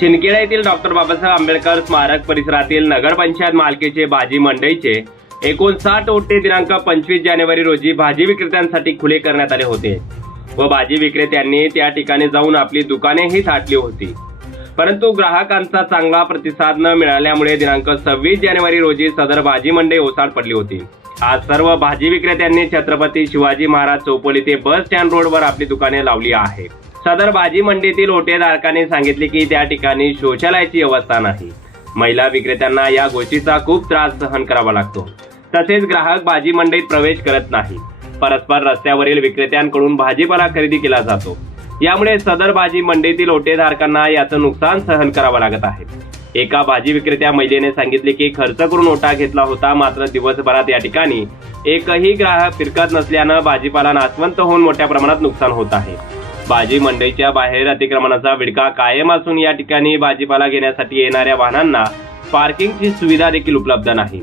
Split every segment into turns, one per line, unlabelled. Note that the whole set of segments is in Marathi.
शिंदखेडा येथील डॉक्टर बाबासाहेब आंबेडकर स्मारक परिसरातील नगरपंचायत मालकीचे भाजी मंडईचे एकूण साठ ओटे दिनांक पंचवीस जानेवारी रोजी भाजी विक्रेत्यांसाठी खुले करण्यात आले होते व भाजी विक्रेत्यांनी त्या ठिकाणी जाऊन आपली दुकानेही थाटली होती. परंतु ग्राहकांचा चांगला प्रतिसाद न मिळाल्यामुळे दिनांक सव्वीस जानेवारी रोजी सदर भाजी मंडई ओसाड पडली होती. आज सर्व भाजी विक्रेत्यांनी छत्रपती शिवाजी महाराज चौपोली ते बस स्टँड रोडवर आपली दुकाने लावली आहे. सदर भाजी मंडईतील ओटेधारकांनी सांगितले की त्या ठिकाणी शौचालयाची व्यवस्था नाही. महिला विक्रेत्यांना या गोष्टीचा खूप त्रास सहन करावा लागतो. तसेच ग्राहक भाजी मंडईत प्रवेश करत नाही. परस्पर रस्त्यावरील विक्रेत्यांकडून भाजीपाला खरेदी केला जातो. यामुळे सदर भाजी मंडईतील ओटेधारकांना याचं नुकसान सहन करावं लागत आहे. एका भाजी विक्रेत्या महिलेने सांगितले की खर्च करून ओटा घेतला होता मात्र दिवसभरात या ठिकाणी एकही ग्राहक फिरकत नसल्यानं भाजीपाला नाशवंत होऊन मोठ्या प्रमाणात नुकसान होत आहे. भाजी मंडईच्या बाहेर अतिक्रमणाचा विडका कायम असून या ठिकाणी भाजीपाला घेण्यासाठी येणाऱ्या वाहनांना पार्किंगची सुविधा देखील उपलब्ध नाही.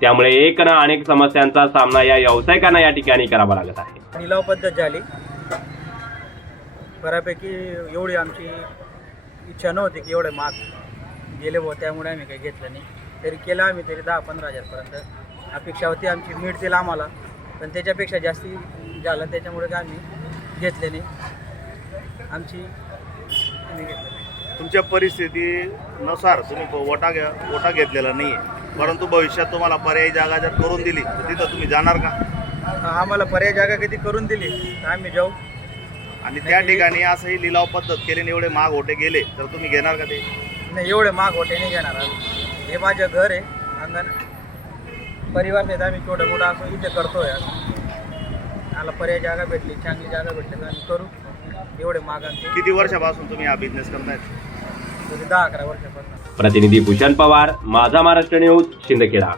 त्यामुळे एक ना अनेक समस्यांचा सामना या व्यावसायिकांना या ठिकाणी करावा लागत आहे.
निलाव पद्धत झाली. बऱ्यापैकी एवढी आमची इच्छा नव्हती की एवढे माग गेले बुवा त्यामुळे आम्ही काही घेतलं नाही. तरी केलं आम्ही तरी दहा पंधरा हजारपर्यंत अपेक्षा होती आमची मिळतील आम्हाला. पण त्याच्यापेक्षा जास्ती झालं त्याच्यामुळे आम्ही घेतले नाही. आमची नाही
तुमच्या परिस्थितीनुसार तुम्ही वोटा घ्या वोटा घेतलेला नाही आहे परंतु भविष्यात तुम्हाला पर्यायी जागा जर करून दिली तर तिथं तुम्ही जाणार का?
आम्हाला पर्याय जागा किती करून दिली तर आम्ही जाऊ.
आणि त्या ठिकाणी असंही लिलाव पद्धत केल्याने एवढे महाग होते गेले तर तुम्ही घेणार का ते?
नाही एवढे माग होते नाही घेणार आम्ही. हे माझं घर आहे अंगण. परिवार आहेत आम्ही छोटं मोठं असं इथे करतोय. आम्हाला पर्याय जागा भेटली चांगली जागा भेटली तर आम्ही करू. एवढे माग आमचे
किती वर्षापासून तुम्ही हा बिझनेस करतायत?
तरी दहा अकरा वर्षापासून.
प्रतिनिधी भूषण पवार माझा महाराष्ट्र न्यूज शिंदखेडा.